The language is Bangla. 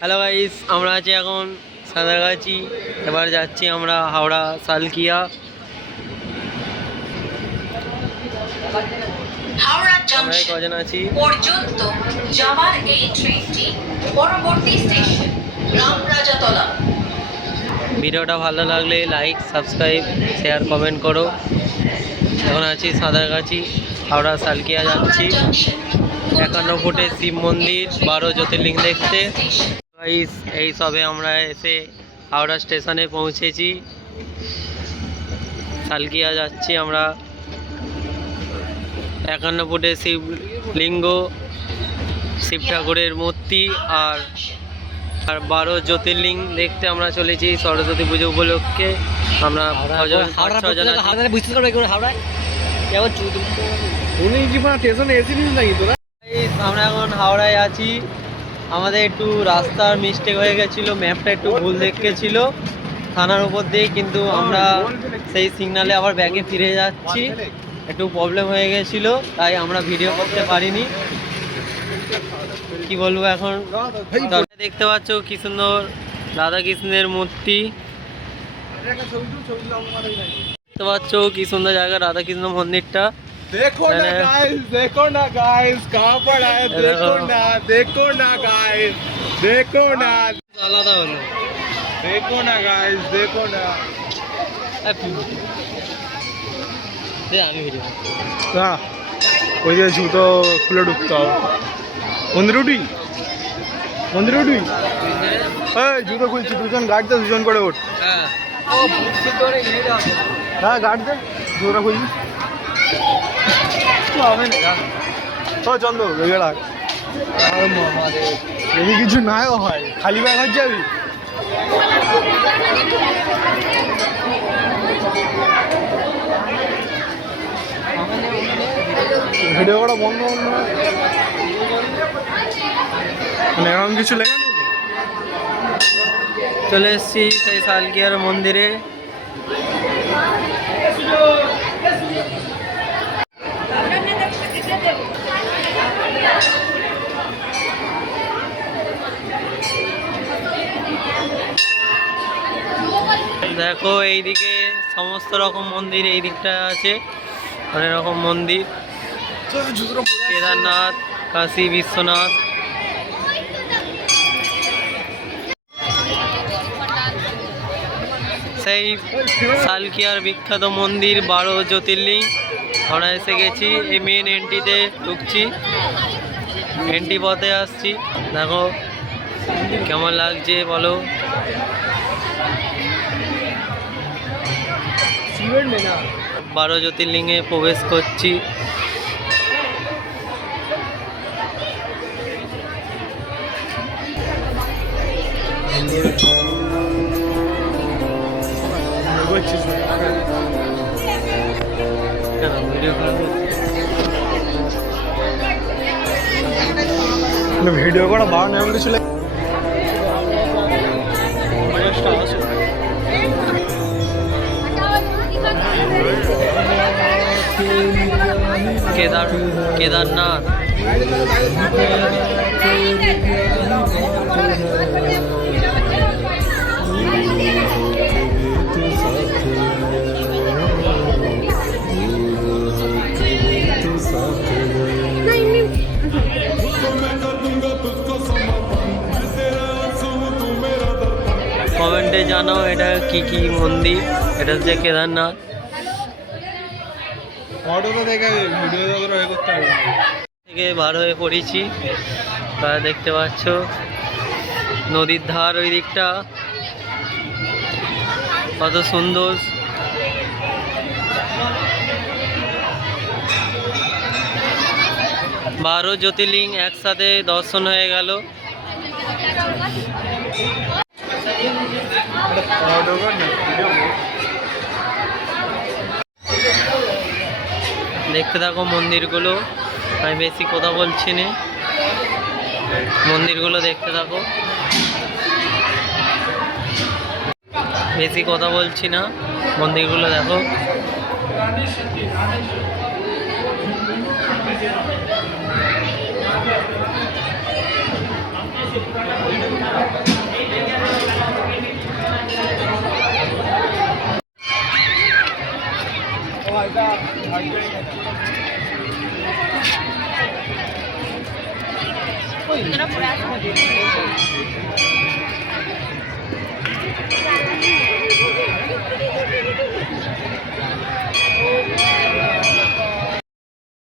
হ্যালো গাইস, আমরা আছি এখন সাঁতরাগাছি। এবার যাচ্ছি আমরা হাওড়া সালকিয়া। হাওড়া জংশন পর্যন্ত যাওয়ার এই ট্রেনটি পরবর্তী স্টেশন রামরাজাতলা। ভিডিওটা ভালো লাগলে লাইক, সাবস্ক্রাইব, শেয়ার, কমেন্ট করো। এখন আছি সাঁতরাগাছি, হাওড়া সালকিয়া যাচ্ছি। 51 ফুটে শিব মন্দির, 12 জ্যোতির্লিঙ্গ দেখতে। গাইস, এই সবে আমরা এসে হাওড়া স্টেশনে পৌঁছেছি। সালকিয়া যাচ্ছি আমরা। 51 ফুটে শিবলিঙ্গ, শিব ঠাকুরের মূর্তি আর 12 জ্যোতির্লিঙ্গ দেখতে আমরা চলেছি সরস্বতী পুজো উপলক্ষে। আমরা আমরা এখন হাওড়ায় আছি। আমাদের একটু রাস্তার মিস্টেক হয়ে গেছিলো, ম্যাপটা একটু ভুল দেখেছিল থানার উপর দিয়ে, কিন্তু আমরা সেই সিগনালে আবার ব্যাকে ফিরে যাচ্ছি। একটু প্রবলেম হয়ে গেছিল, তাই আমরা ভিডিও করতে পারিনি। কি বলবো, এখন দেখতে পাচ্ছ কি সুন্দর রাধাকৃষ্ণের মূর্তি। দেখতে পাচ্ছ কি সুন্দর জায়গা রাধাকৃষ্ণ মন্দিরটা। देखो ना गाइस, देखो ना गाइस, कहाँ पर आए, देखो ना गाइस, देखो ना, আলাদা হলো, देखो ना गाइस, देखो ना। আমি ভিডিও না, ওই যে জুতো খুলে ঢুকতে হবে। মন্দির উঠি, মন্দির উঠি। এই জুতো খুলছি, দুজন গার্ড দে, দুজন করে ওঠ। হ্যাঁ, ও বুঝতে করে নিয়ে যাও। হ্যাঁ, গার্ড দে, জুতোটা খুলছি। হবে না, ও চন্দ্র রেগে রাখ। যদি কিছু নাও হয়, খালি ব্যাগ হয়ে যাবি। ভিডিও করা বন্ধ মানে এরকম কিছু লেখা নেই। চলে এসছি সেই সালকিয়ার মন্দিরে। দেখো এইদিকে সমস্ত রকম মন্দির এই দিকটা আছে, অনেক রকম মন্দির। কেদারনাথ, কাশী বিশ্বনাথ। সেই সালকিয়ার বিখ্যাত মন্দির 12 জ্যোতির্লিঙ্গ। আমরা এসে গেছি, এই মেন এন্ট্রিতে ঢুকছি, এন্ট্রি পথে আসছি। দেখো কেমন লাগছে বলো। 12 জ্যোতির্লিঙ্গে প্রবেশ করছি। ভিডিও করা বাড়ানো এমন কিছু কেদারনাথ। কমেন্টে জানাও এটা কি কি মন্দির। এটা হচ্ছে কেদারনাথ। থেকে বার হয়ে পড়েছি, দেখতে পাচ্ছ নদীর ধার, ওই দিকটা কত সুন্দর। বারো জ্যোতির্লিঙ্গ একসাথে দর্শন হয়ে গেল। দেখতে থাকো মন্দিরগুলো, আমি বেশি কথা বলছি না, মন্দিরগুলো দেখতে থাকো। বেশি কথা বলছি না, মন্দিরগুলো দেখো। তোরা পরে আসবো